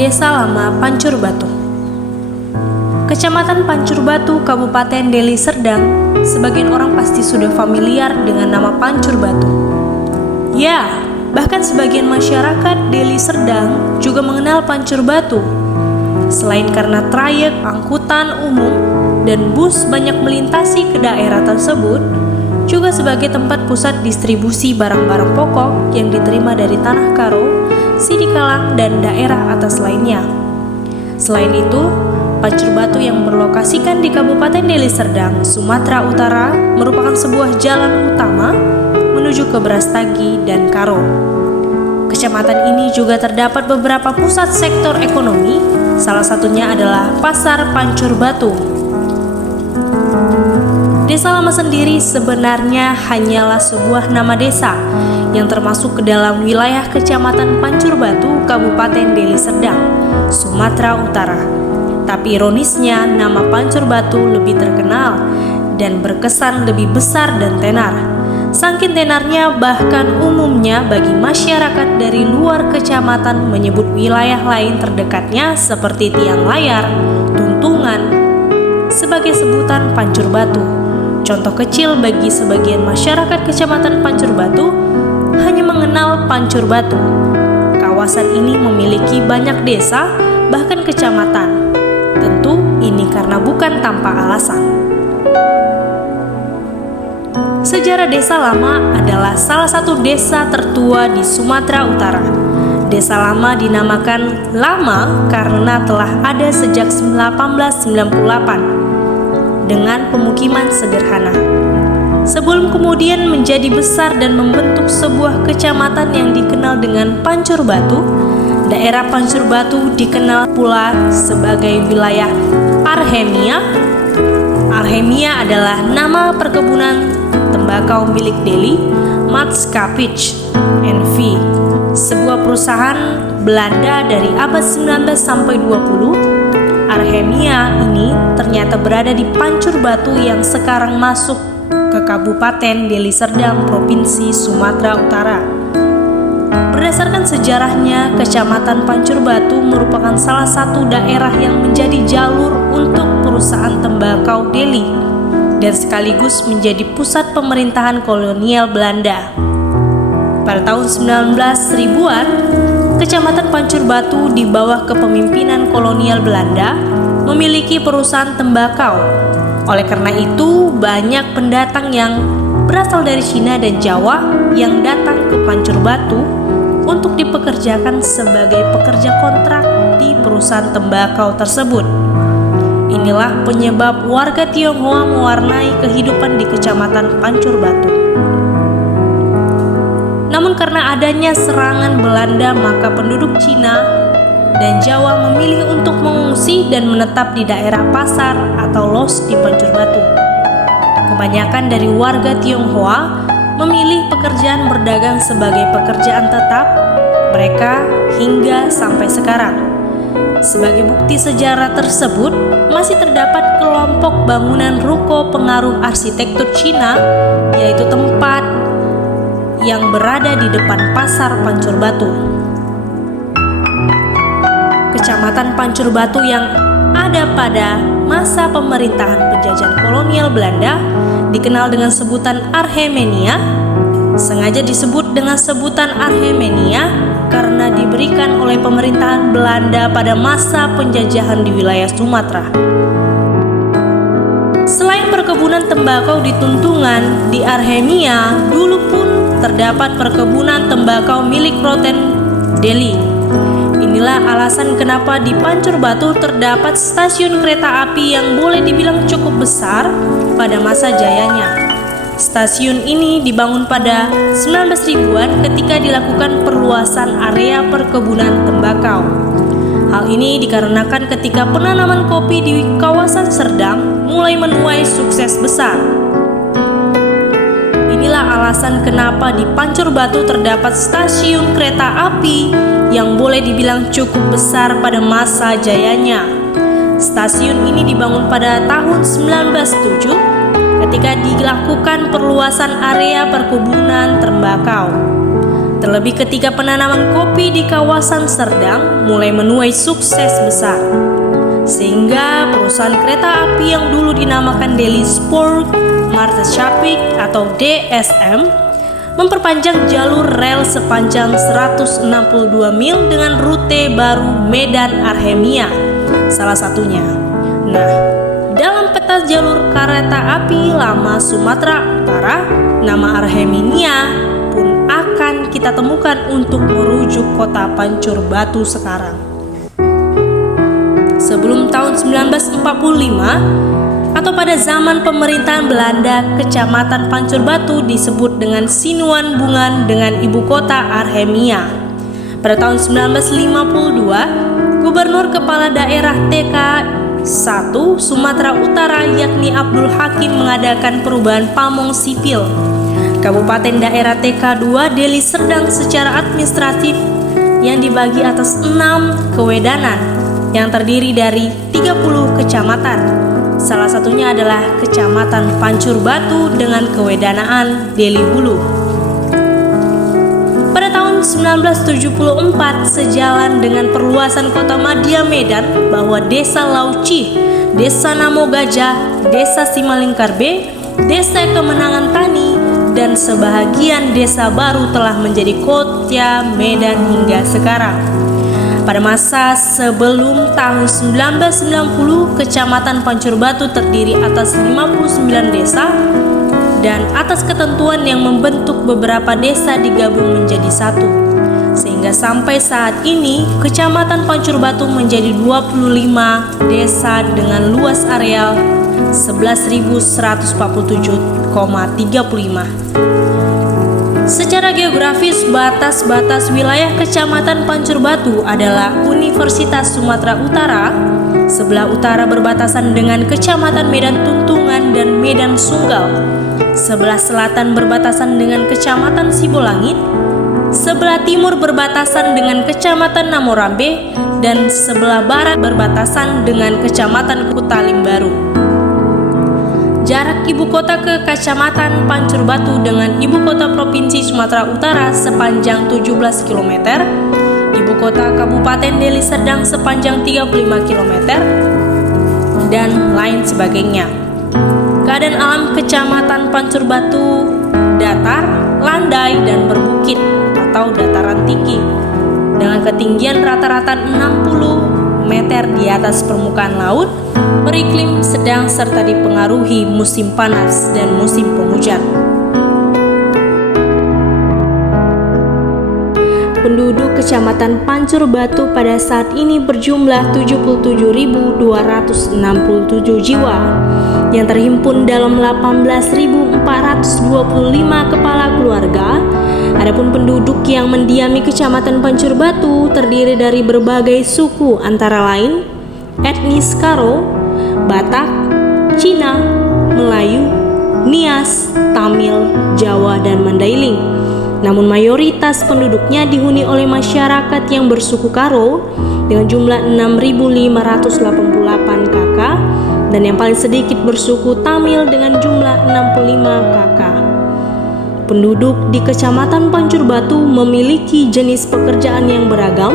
Desa Lama Pancur Batu. Kecamatan Pancur Batu, Kabupaten Deli Serdang, sebagian orang pasti sudah familiar dengan nama Pancur Batu. Ya, bahkan sebagian masyarakat Deli Serdang juga mengenal Pancur Batu. Selain karena trayek, angkutan umum, dan bus banyak melintasi ke daerah tersebut, juga sebagai tempat pusat distribusi barang-barang pokok yang diterima dari Tanah Karo, Sidikalang, dan daerah atas lainnya. Selain itu, Pancur Batu yang berlokasikan di Kabupaten Deli Serdang, Sumatera Utara merupakan sebuah jalan utama menuju ke Brastagi dan Karo. Kecamatan ini juga terdapat beberapa pusat sektor ekonomi, salah satunya adalah Pasar Pancur Batu. Desa Lama sendiri sebenarnya hanyalah sebuah nama desa yang termasuk ke dalam wilayah Kecamatan Pancur Batu, Kabupaten Deli Serdang, Sumatera Utara. Tapi ironisnya, nama Pancur Batu lebih terkenal dan berkesan lebih besar dan tenar. Saking tenarnya, bahkan umumnya bagi masyarakat dari luar kecamatan menyebut wilayah lain terdekatnya seperti Tiang Layar, Tuntungan, sebagai sebutan Pancur Batu. Contoh kecil bagi sebagian masyarakat Kecamatan Pancur Batu hanya mengenal Pancur Batu. Kawasan ini memiliki banyak desa, bahkan kecamatan. Tentu ini karena bukan tanpa alasan. Sejarah Desa Lama adalah salah satu desa tertua di Sumatera Utara. Desa Lama dinamakan Lama karena telah ada sejak 1898 dengan pemukiman sederhana. Sebelum kemudian menjadi besar dan membentuk sebuah kecamatan yang dikenal dengan Pancur Batu, daerah Pancur Batu dikenal pula sebagai wilayah Arhemia. Arhemia adalah nama perkebunan tembakau milik Deli Maatschappij NV, sebuah perusahaan Belanda dari abad 19 sampai 20. Arhemia ini ternyata berada di Pancur Batu yang sekarang masuk ke Kabupaten Deli Serdang, Provinsi Sumatera Utara. Berdasarkan sejarahnya, Kecamatan Pancur Batu merupakan salah satu daerah yang menjadi jalur untuk perusahaan tembakau Deli dan sekaligus menjadi pusat pemerintahan kolonial Belanda. Pada tahun 1900-an, Kecamatan Pancur Batu di bawah kepemimpinan kolonial Belanda memiliki perusahaan tembakau. Oleh karena itu, banyak pendatang yang berasal dari Cina dan Jawa yang datang ke Pancur Batu untuk dipekerjakan sebagai pekerja kontrak di perusahaan tembakau tersebut. Inilah penyebab warga Tionghoa mewarnai kehidupan di Kecamatan Pancur Batu. Namun karena adanya serangan Belanda, maka penduduk Cina dan Jawa memilih untuk mengungsi dan menetap di daerah pasar atau los di Pancur Batu. Kebanyakan dari warga Tionghoa memilih pekerjaan berdagang sebagai pekerjaan tetap mereka hingga sampai sekarang. Sebagai bukti sejarah tersebut, masih terdapat kelompok bangunan ruko pengaruh arsitektur Cina, yaitu tempat yang berada di depan Pasar Pancur Batu. Kecamatan Pancur Batu yang ada pada masa pemerintahan penjajahan kolonial Belanda dikenal dengan sebutan Arhemenia. Sengaja disebut dengan sebutan Arhemenia karena diberikan oleh pemerintahan Belanda pada masa penjajahan di wilayah Sumatera. Selain perkebunan tembakau di Tuntungan, di Arhemia dulu pun terdapat perkebunan tembakau milik Roten Deli. Inilah alasan kenapa di Pancur Batu terdapat stasiun kereta api yang boleh dibilang cukup besar pada masa jayanya. Stasiun ini dibangun pada 1900-an ketika dilakukan perluasan area perkebunan tembakau. Hal ini dikarenakan ketika penanaman kopi di kawasan Serdang mulai menuai sukses besar. Inilah alasan kenapa di Pancur Batu terdapat stasiun kereta api yang boleh dibilang cukup besar pada masa jayanya. Stasiun ini dibangun pada tahun 1907 ketika dilakukan perluasan area perkebunan tembakau. Terlebih ketika penanaman kopi di kawasan Serdang mulai menuai sukses besar, sehingga perusahaan kereta api yang dulu dinamakan Delhi Sport Marteshapik atau DSM memperpanjang jalur rel sepanjang 162 mil dengan rute baru Medan Arhemia salah satunya. Nah, dalam peta jalur kereta api lama Sumatera Utara, nama Arhemia pun akan kita temukan untuk merujuk kota Pancur Batu sekarang. Sebelum tahun 1945 atau pada zaman pemerintahan Belanda, Kecamatan Pancur Batu disebut dengan Sinuan Bungan dengan ibu kota Arhemia. Pada tahun 1952, Gubernur Kepala Daerah TK 1 Sumatera Utara yakni Abdul Hakim mengadakan perubahan pamong sipil Kabupaten Daerah TK2 Deli Serdang secara administratif yang dibagi atas 6 kewedanan yang terdiri dari 30 kecamatan. Salah satunya adalah Kecamatan Pancur Batu dengan kewedanaan Deli Hulu. Pada tahun 1974, sejalan dengan perluasan kota Madya Medan bahwa Desa Lauci, Desa Namo Gajah, Desa Simalingkar B, Desa Kemenangan Tani, dan sebahagian desa baru telah menjadi kota Medan hingga sekarang. Pada masa sebelum tahun 1990, Kecamatan Pancur Batu terdiri atas 59 desa dan atas ketentuan yang membentuk beberapa desa digabung menjadi satu. Sehingga sampai saat ini, Kecamatan Pancur Batu menjadi 25 desa dengan luas areal 11.147,35. Secara geografis, batas-batas wilayah Kecamatan Pancur Batu adalah Universitas Sumatera Utara, sebelah utara berbatasan dengan Kecamatan Medan Tuntungan dan Medan Sunggal, sebelah selatan berbatasan dengan Kecamatan Sibolangit, sebelah timur berbatasan dengan Kecamatan Namorambe, dan sebelah barat berbatasan dengan Kecamatan Kutalim Baru. Jarak ibu kota ke Kecamatan Pancur Batu dengan ibu kota Provinsi Sumatera Utara sepanjang 17 km, ibu kota Kabupaten Deli Serdang sepanjang 35 km, dan lain sebagainya. Keadaan alam Kecamatan Pancur Batu datar, landai, dan berbukit atau dataran tinggi dengan ketinggian rata-rata 60 meter di atas permukaan laut, beriklim sedang serta dipengaruhi musim panas dan musim penghujan. Penduduk Kecamatan Pancur Batu pada saat ini berjumlah 77.267 jiwa yang terhimpun dalam 18.425 kepala keluarga. Adapun penduduk yang mendiami Kecamatan Pancur Batu terdiri dari berbagai suku antara lain etnis Karo, Batak, Cina, Melayu, Nias, Tamil, Jawa, dan Mandailing. Namun mayoritas penduduknya dihuni oleh masyarakat yang bersuku Karo dengan jumlah 6.588 kakak dan yang paling sedikit bersuku Tamil dengan jumlah 65 kakak. Penduduk di Kecamatan Pancur Batu memiliki jenis pekerjaan yang beragam.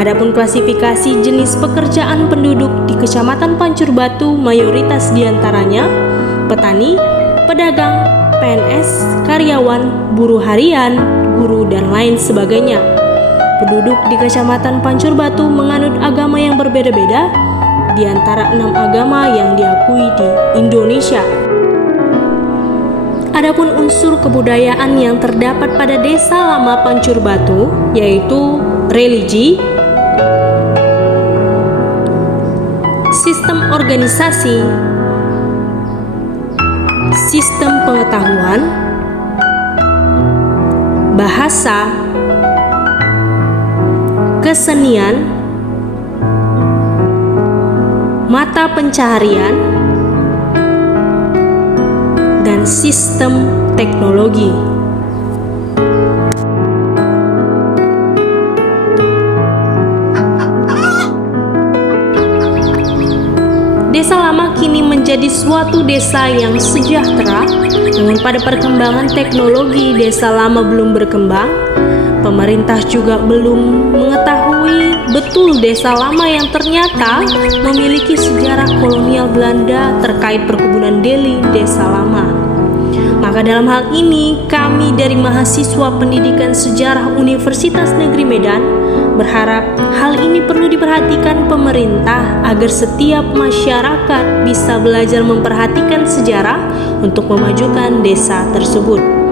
Adapun klasifikasi jenis pekerjaan penduduk di Kecamatan Pancur Batu mayoritas diantaranya petani, pedagang, PNS, karyawan, buruh harian, guru, dan lain sebagainya. Penduduk di Kecamatan Pancur Batu menganut agama yang berbeda-beda di antara 6 agama yang diakui di Indonesia. Adapun unsur kebudayaan yang terdapat pada Desa Lama Pancur Batu yaitu religi, sistem organisasi, sistem pengetahuan, bahasa, kesenian, mata pencaharian, dan sistem teknologi. Desa Lama kini menjadi suatu desa yang sejahtera, namun pada perkembangan teknologi Desa Lama belum berkembang. pemerintah juga belum mengetahui betul desa lama yang ternyata memiliki sejarah kolonial Belanda terkait perkebunan Deli Desa Lama. Maka dalam hal ini, kami dari mahasiswa pendidikan sejarah Universitas Negeri Medan berharap hal ini perlu diperhatikan pemerintah agar setiap masyarakat bisa belajar memperhatikan sejarah untuk memajukan desa tersebut.